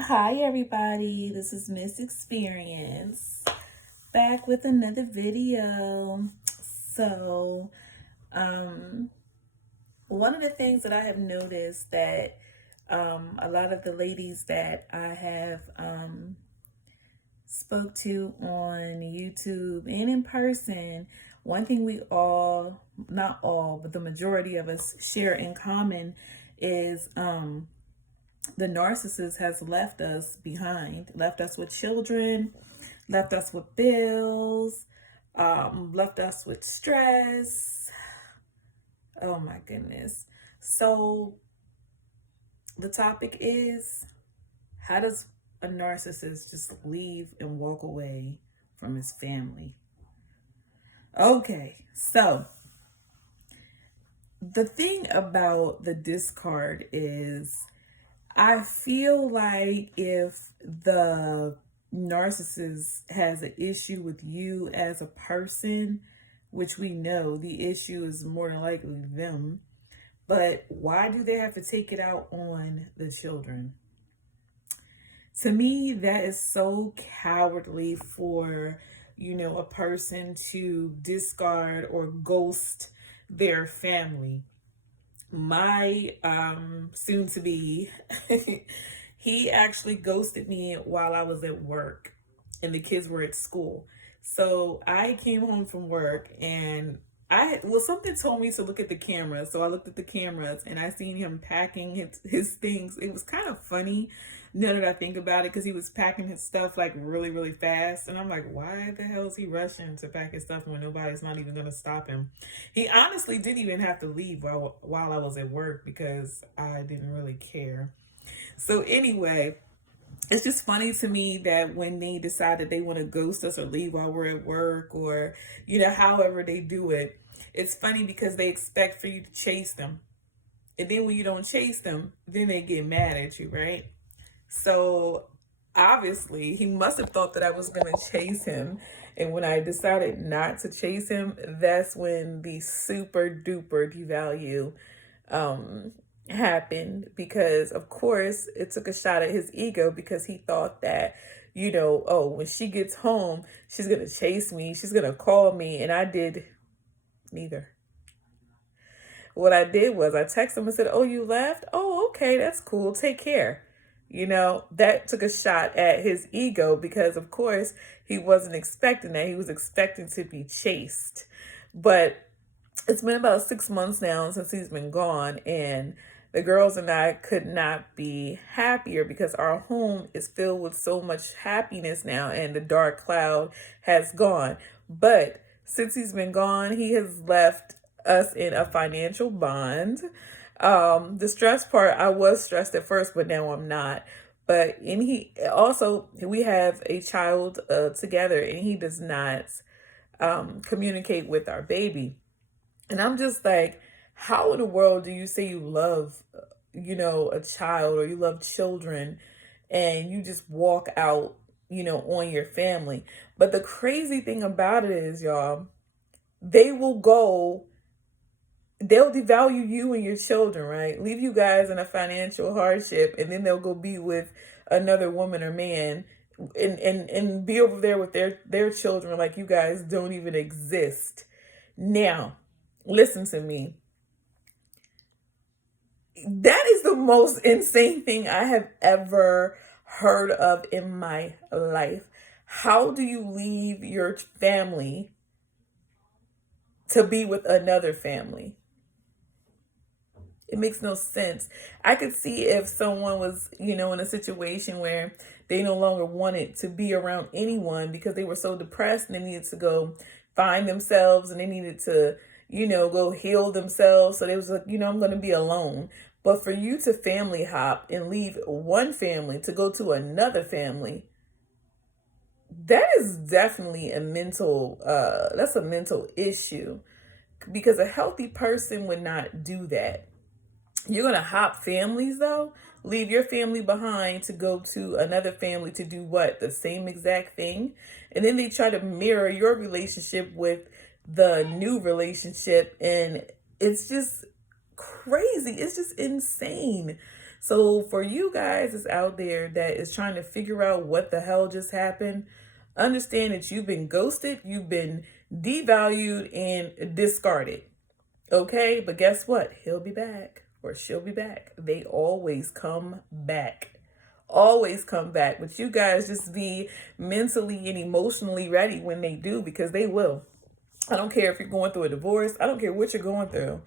Hi, everybody. This is Miss Experience back with another video. So, um, one of the things that I have noticed that a lot of the ladies that I have spoke to on YouTube and in person, one thing we all, not all, but the majority of us share in common is the narcissist has left us behind, left us with children, left us with bills, left us with stress. Oh my goodness. So the topic is, how does a narcissist just leave and walk away from his family? Okay, so the thing about the discard is I feel like if the narcissist has an issue with you as a person, which we know the issue is more than likely them, but why do they have to take it out on the children? To me, that is so cowardly for, a person to discard or ghost their family. My soon to be he actually ghosted me while I was at work and the kids were at school. So I came home from work and something told me to look at the camera. So I looked at the cameras and I seen him packing his things. It was kind of funny now that I think about it, because he was packing his stuff like really, really fast. And I'm like, why the hell is he rushing to pack his stuff when nobody's not even going to stop him? He honestly didn't even have to leave while I was at work because I didn't really care. So anyway, it's just funny to me that when they decide that they want to ghost us or leave while we're at work, or however they do it, it's funny because they expect for you to chase them. And then when you don't chase them, then they get mad at you, right? So obviously, he must have thought that I was going to chase him. And when I decided not to chase him, that's when the super duper devalue um, happened. Because, of course, it took a shot at his ego because he thought that, oh, when she gets home, she's going to chase me, she's going to call me. And I did neither. What I did was I texted him and said, "Oh, you left? Oh, okay, that's cool. Take care." That took a shot at his ego because, of course, he wasn't expecting that. He was expecting to be chased. But it's been about 6 months now since he's been gone, and the girls and I could not be happier because our home is filled with so much happiness now, and the dark cloud has gone. But since he's been gone, he has left us in a financial bond. The stress part, I was stressed at first, but now I'm not. But and he also, we have a child together, and he does not communicate with our baby. And I'm just like, how in the world do you say you love, a child, or you love children, and you just walk out, on your family? But the crazy thing about it is, y'all, they will go, they'll devalue you and your children, right? Leave you guys in a financial hardship, and then they'll go be with another woman or man, and be over there with their children like you guys don't even exist. Now, listen to me. That is the most insane thing I have ever heard of in my life. How do you leave your family to be with another family? It makes no sense. I could see if someone was, in a situation where they no longer wanted to be around anyone because they were so depressed and they needed to go find themselves, and they needed to, go heal themselves. So they was like, I'm going to be alone. But for you to family hop and leave one family to go to another family, that is definitely that's a mental issue, because a healthy person would not do that. You're going to hop families, though? Leave your family behind to go to another family to do what? The same exact thing? And then they try to mirror your relationship with the new relationship. And it's just crazy. It's just insane. So for you guys that's out there that is trying to figure out what the hell just happened, understand that you've been ghosted, you've been devalued and discarded. Okay, but guess what? He'll be back or she'll be back. They always come back. Always come back. But you guys just be mentally and emotionally ready when they do, because they will. I don't care if you're going through a divorce. I don't care what you're going through.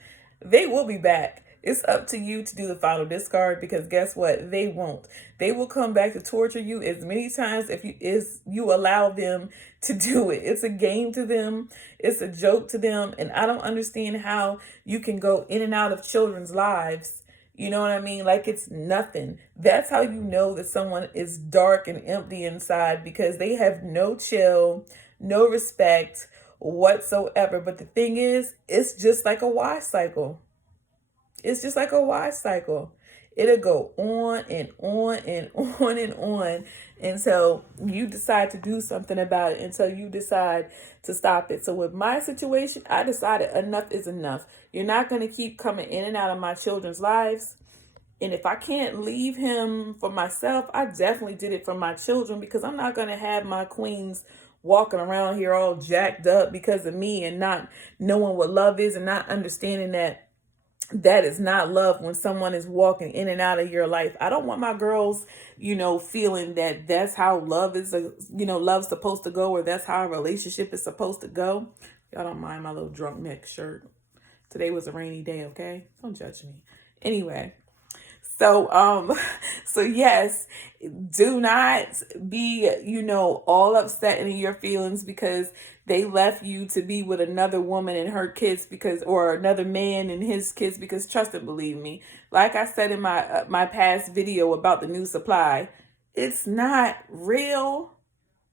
They will be back. It's up to you to do the final discard, because guess what? They won't. They will come back to torture you as many times if you allow them to do it. It's a game to them. It's a joke to them. And I don't understand how you can go in and out of children's lives. You know what I mean? Like it's nothing. That's how you know that someone is dark and empty inside, because they have no chill, no respect whatsoever. But the thing is, it's just like a Y cycle. It's just like a Y cycle. It'll go on and on and on and on until you decide to do something about it, until you decide to stop it. So with my situation, I decided enough is enough. You're not going to keep coming in and out of my children's lives. And if I can't leave him for myself, I definitely did it for my children, because I'm not going to have my queens walking around here all jacked up because of me and not knowing what love is and not understanding that is not love when someone is walking in and out of your life. I don't want my girls, feeling that that's how love is, love's supposed to go, or that's how a relationship is supposed to go. Y'all don't mind my little drunk neck shirt. Today was a rainy day, okay? Don't judge me. Anyway. So yes, do not be, all upset in your feelings because they left you to be with another woman and her kids, or another man and his kids, because trust and believe me, like I said in my past video about the new supply, it's not real.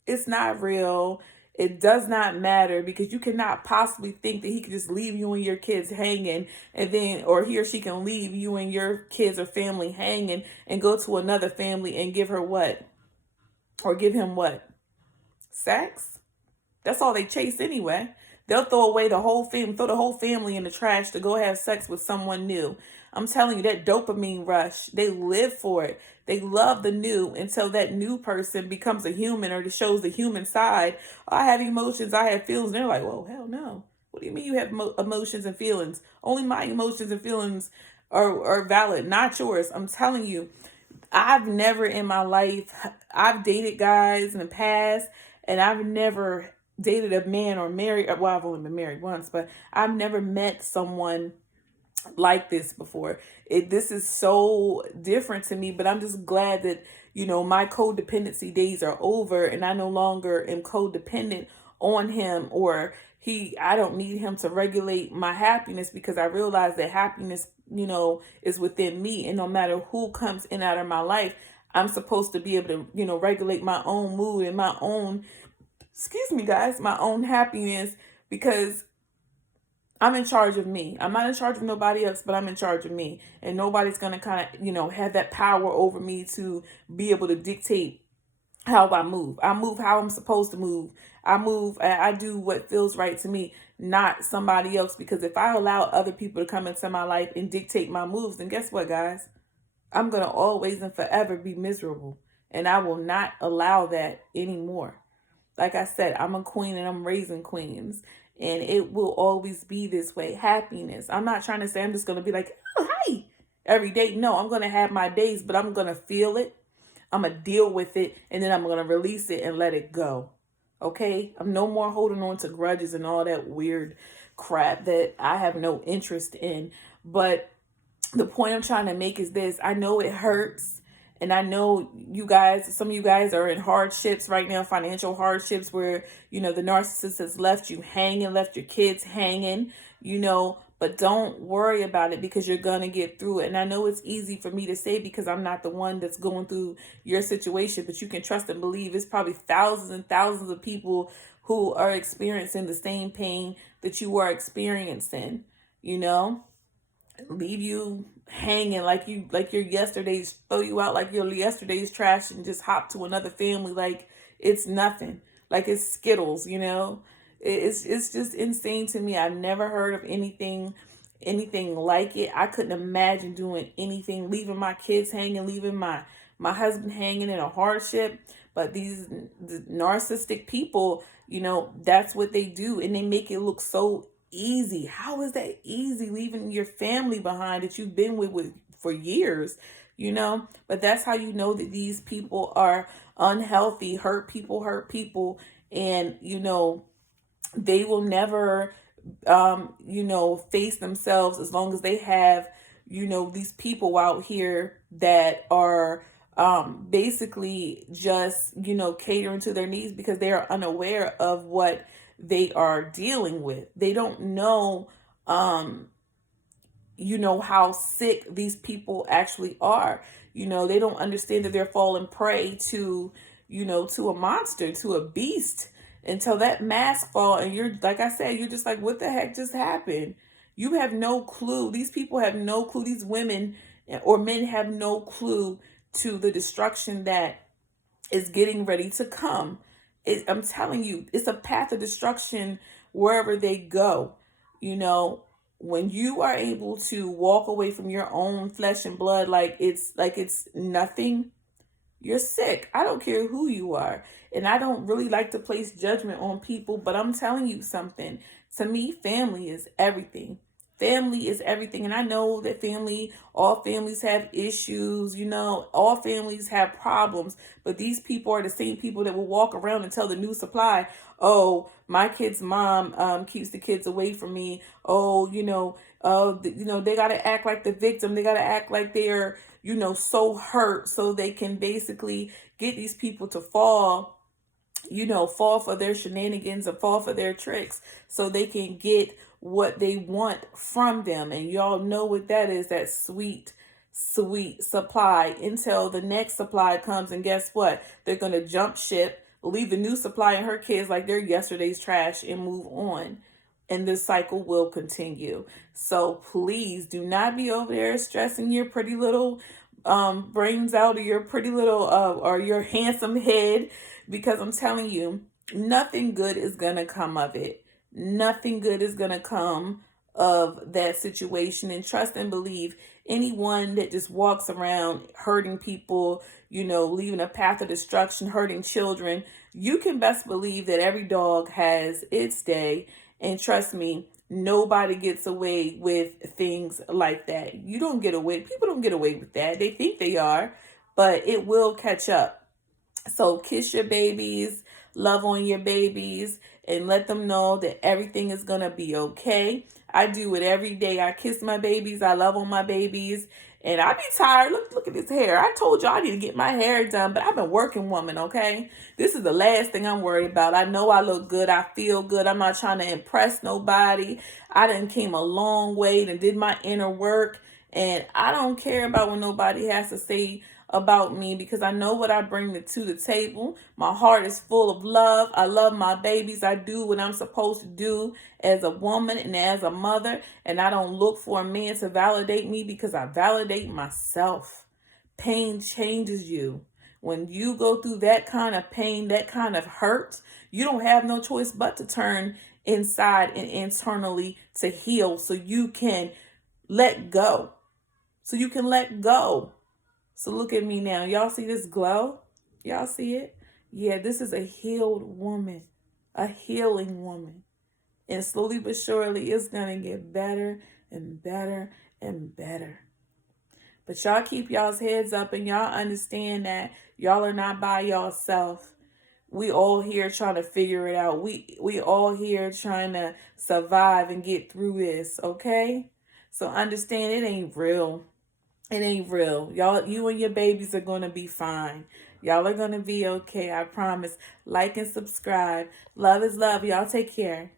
It's not real. It does not matter, because you cannot possibly think that he could just leave you and your kids hanging, and then, or he or she can leave you and your kids or family hanging and go to another family and give her what? Or give him what? Sex? That's all they chase anyway. They'll throw the whole family in the trash to go have sex with someone new. I'm telling you, that dopamine rush, they live for it. They love the new until that new person becomes a human, or shows the human side. I have emotions, I have feelings. And they're like, whoa, hell no. What do you mean you have emotions and feelings? Only my emotions and feelings are valid, not yours. I'm telling you, I've never in my life, I've dated guys in the past, and I've never dated a man or married. Well, I've only been married once, but I've never met someone like this before. This is so different to me, but I'm just glad that, my codependency days are over, and I no longer am codependent on him, or I don't need him to regulate my happiness, because I realize that happiness, is within me. And no matter who comes in and out of my life, I'm supposed to be able to, regulate my own mood and my own, my own happiness, because I'm in charge of me. I'm not in charge of nobody else, but I'm in charge of me. And nobody's going to kind of, have that power over me to be able to dictate how I move. I move how I'm supposed to move. I do what feels right to me, not somebody else. Because if I allow other people to come into my life and dictate my moves, then guess what, guys? I'm going to always and forever be miserable. And I will not allow that anymore. Like I said, I'm a queen and I'm raising queens. And it will always be this way. Happiness. I'm not trying to say I'm just going to be like, oh, hi, every day. No, I'm going to have my days, but I'm going to feel it. I'm going to deal with it. And then I'm going to release it and let it go. Okay? I'm no more holding on to grudges and all that weird crap that I have no interest in. But the point I'm trying to make is this. I know it hurts. And I know some of you guys are in hardships right now, financial hardships, where, the narcissist has left you hanging, left your kids hanging, but don't worry about it, because you're going to get through it. And I know it's easy for me to say, because I'm not the one that's going through your situation, but you can trust and believe it's probably thousands and thousands of people who are experiencing the same pain that you are experiencing, leave you hanging like your yesterday's, throw you out like your yesterday's trash and just hop to another family like it's nothing, like it's Skittles. It's just insane to me. I've never heard of anything anything like it. I couldn't imagine doing anything, leaving my kids hanging, leaving my husband hanging in a hardship. But these narcissistic people, that's what they do, and they make it look so easy. How is that easy, leaving your family behind that you've been with for years? But that's how you know that these people are unhealthy. Hurt people, and they will never face themselves as long as they have, these people out here that are basically just, catering to their needs, because they are unaware of what they are dealing with. They don't know, how sick these people actually are. They don't understand that they're falling prey to, to a monster, to a beast, until that mask fall. And you're, like I said, you're just like, what the heck just happened? You have no clue. These people have no clue. These women or men have no clue to the destruction that is getting ready to come. I'm telling you, it's a path of destruction wherever they go. When you are able to walk away from your own flesh and blood like it's nothing, you're sick. I don't care who you are. And I don't really like to place judgment on people, but I'm telling you something. To me, family is everything. Family is everything. And I know that all families have issues, all families have problems, but these people are the same people that will walk around and tell the new supply, oh, my kid's mom keeps the kids away from me. Oh, they got to act like the victim. They got to act like they're, so hurt, so they can basically get these people to fall for their shenanigans and fall for their tricks, so they can get what they want from them. And y'all know what that is, that sweet supply, until the next supply comes. And guess what? They're going to jump ship, leave the new supply and her kids like they're yesterday's trash, and move on. And this cycle will continue. So please do not be over there stressing your pretty little brains out, or your pretty little or your handsome head, because I'm telling you, nothing good is going to come of it. Nothing good is going to come of that situation. And trust and believe, anyone that just walks around hurting people, leaving a path of destruction, hurting children, you can best believe that every dog has its day. And trust me, nobody gets away with things like that. People don't get away with that. They think they are, but it will catch up. So kiss your babies, love on your babies, and let them know that everything is going to be okay. I do it every day. I kiss my babies. I love on my babies. And I be tired. Look at this hair. I told you I need to get my hair done, but I'm a working woman, okay? This is the last thing I'm worried about. I know I look good. I feel good. I'm not trying to impress nobody. I done came a long way and did my inner work. And I don't care about what nobody has to say about me, because I know what I bring to the table. My heart is full of love. I love my babies. I do what I'm supposed to do as a woman and as a mother. And I don't look for a man to validate me, because I validate myself. Pain changes you. When you go through that kind of pain, that kind of hurt, you don't have no choice but to turn inside and internally to heal, so you can let go. So look at me now. Y'all see this glow? Y'all see it? Yeah, this is a healed woman, a healing woman. And slowly but surely, it's going to get better and better and better. But y'all keep y'all's heads up, and y'all understand that y'all are not by yourself. We all here trying to figure it out. We all here trying to survive and get through this, okay? So understand, it ain't real. It ain't real. Y'all, you and your babies are going to be fine. Y'all are going to be okay. I promise. Like and subscribe. Love is love. Y'all take care.